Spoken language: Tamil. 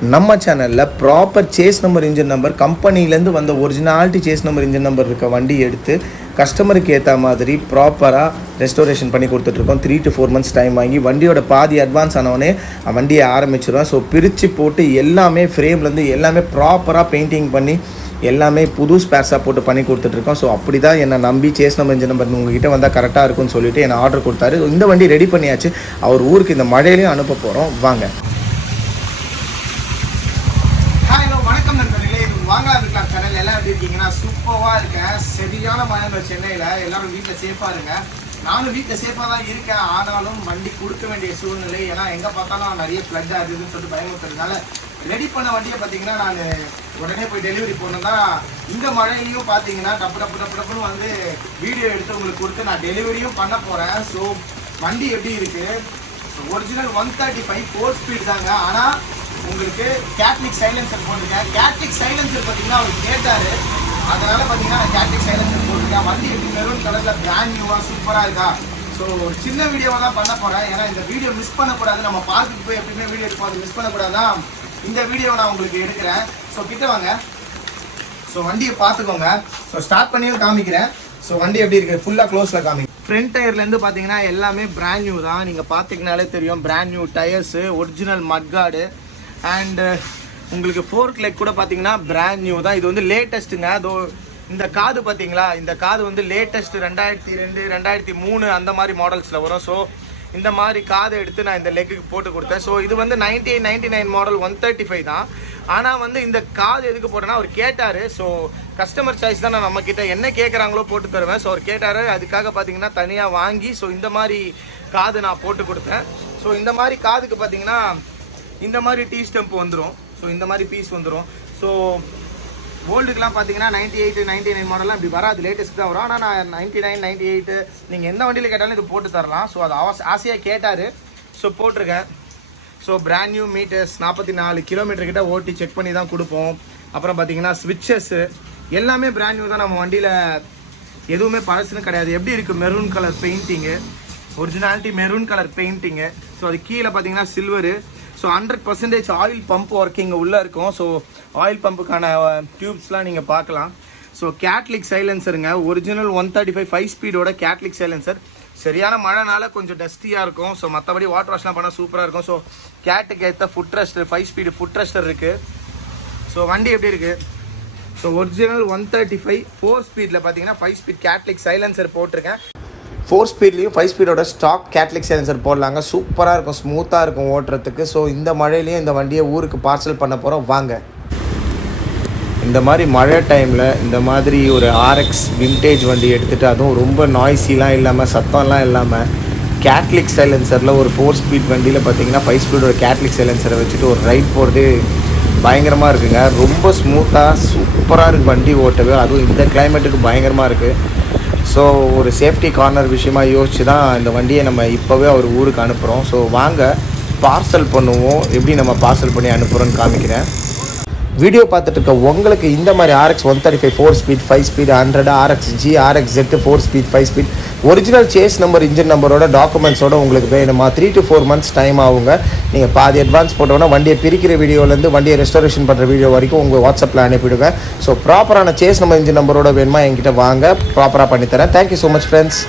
நம்ம சேனலில் proper chassis number engine number கம்பெனிலேருந்து வந்த originality chassis number engine number இருக்க வண்டி எடுத்து கஸ்டமருக்கு ஏற்ற மாதிரி ப்ராப்பராக ரெஸ்டோரேஷன் பண்ணி கொடுத்துட்ருக்கோம். 3 to 4 months டைம் வாங்கி வண்டியோட பாதி அட்வான்ஸ் ஆனவொடனே வண்டியை ஆரம்பிச்சிடுவோம். ஸோ பிரித்து போட்டு எல்லாமே ஃப்ரேம்லேருந்து எல்லாமே ப்ராப்பராக பெயிண்டிங் பண்ணி எல்லாமே புது ஸ்பேர்ஸாக போட்டு பண்ணி கொடுத்துட்ருக்கோம். ஸோ அப்படி தான் என்னை நம்பி சேஸ் நம்பர் இன்ஜின் நம்பர் உங்ககிட்ட வந்தால் கரெக்டாக இருக்கும்னு சொல்லிவிட்டு என்னை ஆர்டர் கொடுத்தாரு. இந்த வண்டி ரெடி பண்ணியாச்சு. அவர் ஊருக்கு இந்த மழையிலையும் அனுப்ப போகிறோம். வாங்க. வாங்கலாம் இருக்கலாம் சேனல் எல்லாம் எப்படி இருக்கீங்கன்னா சூப்பராக இருக்கேன். சரியான மழை சென்னையில். எல்லாரும் வீட்டில் சேஃபாக இருங்க. நானும் வீட்டில் சேஃபாக தான் இருக்கேன். ஆனாலும் வண்டி கொடுக்க வேண்டிய சூழ்நிலை. ஏன்னா எங்கே பார்த்தாலும் நிறைய ஃப்ளட் ஆகுதுன்னு சொல்லிட்டு பயமுறுத்துறதுனால ரெடி பண்ண வண்டியை பார்த்தீங்கன்னா நான் உடனே போய் டெலிவரி போனோம்னா இந்த மழையிலையும் பார்த்தீங்கன்னா டப்புன்னு வந்து வீடியோ எடுத்து உங்களுக்கு கொடுத்து நான் டெலிவரியும் பண்ண போகிறேன். ஸோ வண்டி எப்படி இருக்குது? ஸோ ஒரிஜினல் 135 4 ஸ்பீட் தாங்க. ஆனால் உங்களுக்கு கேட்லிக் சைலன்சர் போட்டிருக்கேன். கேட்லிக் சைலன்சர் பார்த்தீங்கன்னா அவர் கேட்டார். அதனால் பார்த்தீங்கன்னா நான் கேட்லிக் சைலன்சர் போட்டிருக்கேன். வண்டி எப்படி மெரூன் கலரில் பிராண்ட் நியூவாக சூப்பராக இருக்கா. ஸோ ஒரு சின்ன வீடியோவாக தான் பண்ண போகிறேன். ஏன்னா இந்த வீடியோ மிஸ் பண்ணக்கூடாது. நம்ம பார்க்குக்கு போய் எப்பயுமே வீடியோ எடுப்போம், அது மிஸ் பண்ணக்கூடாதான் இந்த வீடியோவை நான் உங்களுக்கு எடுக்கிறேன். ஸோ கிட்ட வாங்க. ஸோ வண்டியை பார்த்துக்கோங்க. ஸோ ஸ்டார்ட் பண்ணியும் காமிக்கிறேன். ஸோ வண்டி எப்படி இருக்குது ஃபுல்லாக க்ளோஸில் காமிக்கிறேன். ஃப்ரண்ட் டயர்லேருந்து பார்த்தீங்கன்னா எல்லாமே பிராண்ட் நியூ தான். நீங்கள் பார்த்தீங்கனாலே தெரியும். Brand new tyres, original mudguard and உங்களுக்கு ஃபோர்க் லெக் கூட பார்த்தீங்கன்னா பிராண்ட் நியூ தான். இது வந்து லேட்டஸ்ட்டுங்க. அதோ இந்த காது பார்த்தீங்களா, இந்த காது வந்து லேட்டஸ்ட் 2002 2003 அந்த மாதிரி மாடல்ஸில் வரும். ஸோ இந்த மாதிரி காதை எடுத்து நான் இந்த லெக்குக்கு போட்டு கொடுத்தேன். ஸோ இது வந்து 9899 மாடல் 135 தான். ஆனால் வந்து இந்த காது எதுக்கு போட்டேன்னா அவர் கேட்டார். ஸோ கஸ்டமர் சாய்ஸ் தான். நான் நம்மக்கிட்ட என்ன கேட்குறாங்களோ போட்டு தருவேன். ஸோ அவர் கேட்டார். அதுக்காக பார்த்தீங்கன்னா தனியாக வாங்கி ஸோ இந்த மாதிரி காது நான் போட்டு கொடுத்தேன். ஸோ இந்த மாதிரி காதுக்கு பார்த்தீங்கன்னா இந்த மாதிரி டீ ஸ்டெம்ப் வந்துடும். ஸோ இந்த மாதிரி பீஸ் வந்துடும். ஸோ கோல்டுக்கெலாம் பார்த்தீங்கன்னா 98 99 மாடலாம் இப்படி வராது. லேட்டஸ்ட் தான் வரும். ஆனால் நான் 99 98 நீங்கள் எந்த வண்டியில் கேட்டாலும் இது போட்டு தரலாம். ஸோ அது ஆசையாக கேட்டார். ஸோ போட்டிருக்கேன். So brand new meters 44 kilometre கிட்ட ஓட்டி செக் பண்ணி தான் கொடுப்போம். அப்புறம் பார்த்தீங்கன்னா ஸ்விட்சஸ்ஸு எல்லாமே பிராண்ட் நியூ தான். நம்ம வண்டியில் எதுவுமே பழசுன்னு கிடையாது. எப்படி இருக்குது maroon colour painting, originality maroon colour painting. So அது கீழே பார்த்தீங்கன்னா silver. So 100% oil pump working உள்ளே இருக்கும். ஸோ ஆயில் பம்புக்கான டியூப்ஸ்லாம் நீங்கள் பார்க்கலாம். ஸோ கேட்லிக் சைலன்சருங்க. ஒரிஜினல் 135 5 ஸ்பீடோட கேட்லிக் சைலன்சர். சரியான மழைனால கொஞ்சம் டஸ்டியாக இருக்கும். ஸோ மற்றபடி வாட்டர் வாஷ்லாம் பண்ணால் சூப்பராக இருக்கும். ஸோ கேட்டுக்கு ஏற்ற ஃபுட் ரெஸ்டர் 5 ஸ்பீடு ஃபுட் ரெஸ்டர் இருக்குது. ஸோ வண்டி எப்படி இருக்குது? ஸோ ஒரிஜினல் 135 4 ஸ்பீடில் பார்த்தீங்கன்னா 5 ஸ்பீட் கேட்லிக் சைலன்சர் போட்டிருக்கேன். 4 ஸ்பீட்லேயும் 5 ஸ்பீடோட ஸ்டாக் கேட்லிக் சைலன்சர் போடலாங்க. சூப்பராக இருக்கும், ஸ்மூத்தாக இருக்கும் ஓட்டுறதுக்கு. ஸோ இந்த மழையிலையும் இந்த வண்டியை ஊருக்கு பார்சல் பண்ண போகிறோம். வாங்க. இந்த மாதிரி மழை டைமில் இந்த மாதிரி ஒரு RX விண்டேஜ் வண்டி எடுத்துகிட்டு, அதுவும் ரொம்ப நாய்ஸிலாம் இல்லாமல் சத்தம்லாம் இல்லாமல் கேட்லிக் சைலன்சரில் ஒரு 4 ஸ்பீட் வண்டியில் பார்த்தீங்கன்னா 5 ஸ்பீடோட கேட்லிக் சைலன்சரை வச்சுட்டு ஒரு ரைட் போகிறது பயங்கரமாக இருக்குங்க. ரொம்ப ஸ்மூத்தாக சூப்பராக இருக்குது வண்டி ஓட்டவே. அதுவும் இந்த கிளைமேட்டுக்கு பயங்கரமாக இருக்குது. ஸோ ஒரு சேஃப்டி கார்னர் விஷயமா யோசிச்சு தான் இந்த வண்டியை நம்ம இப்போவே அவர் ஊருக்கு அனுப்புகிறோம். ஸோ வாங்க பார்சல் பண்ணுவோம். எப்படி நம்ம பார்சல் பண்ணி அனுப்புகிறோன்னு காமிக்கிறேன். வீடியோ பார்த்துட்டு இருக்க உங்களுக்கு இந்த மாதிரி RX 135 4 speed 5 speed 100 RXG RXZ 4 speed 5 speed original chassis number engine நம்பரோட டாக்குமெண்ட்ஸோட உங்களுக்கு வேணுமா? 3 to 4 months டைம் ஆகுங்க. நீங்கள் பாதி அட்வான்ஸ் போட்டோன்னா வண்டியை பிரிக்கிற வீடியோலேருந்து வண்டியை ரெஸ்டோரேஷன் பண்ணுற வீடியோ வரைக்கும் உங்கள் வாட்ஸ்அப்பில் அனுப்பிவிடுவேன். ஸோ ப்ராப்பரான சேஸ் நம்பர் இன்ஜின் நம்பரோட வேணுமா என்கிட்ட வாங்க, ப்ராப்பராக பண்ணித்தரேன். Thank you so much friends.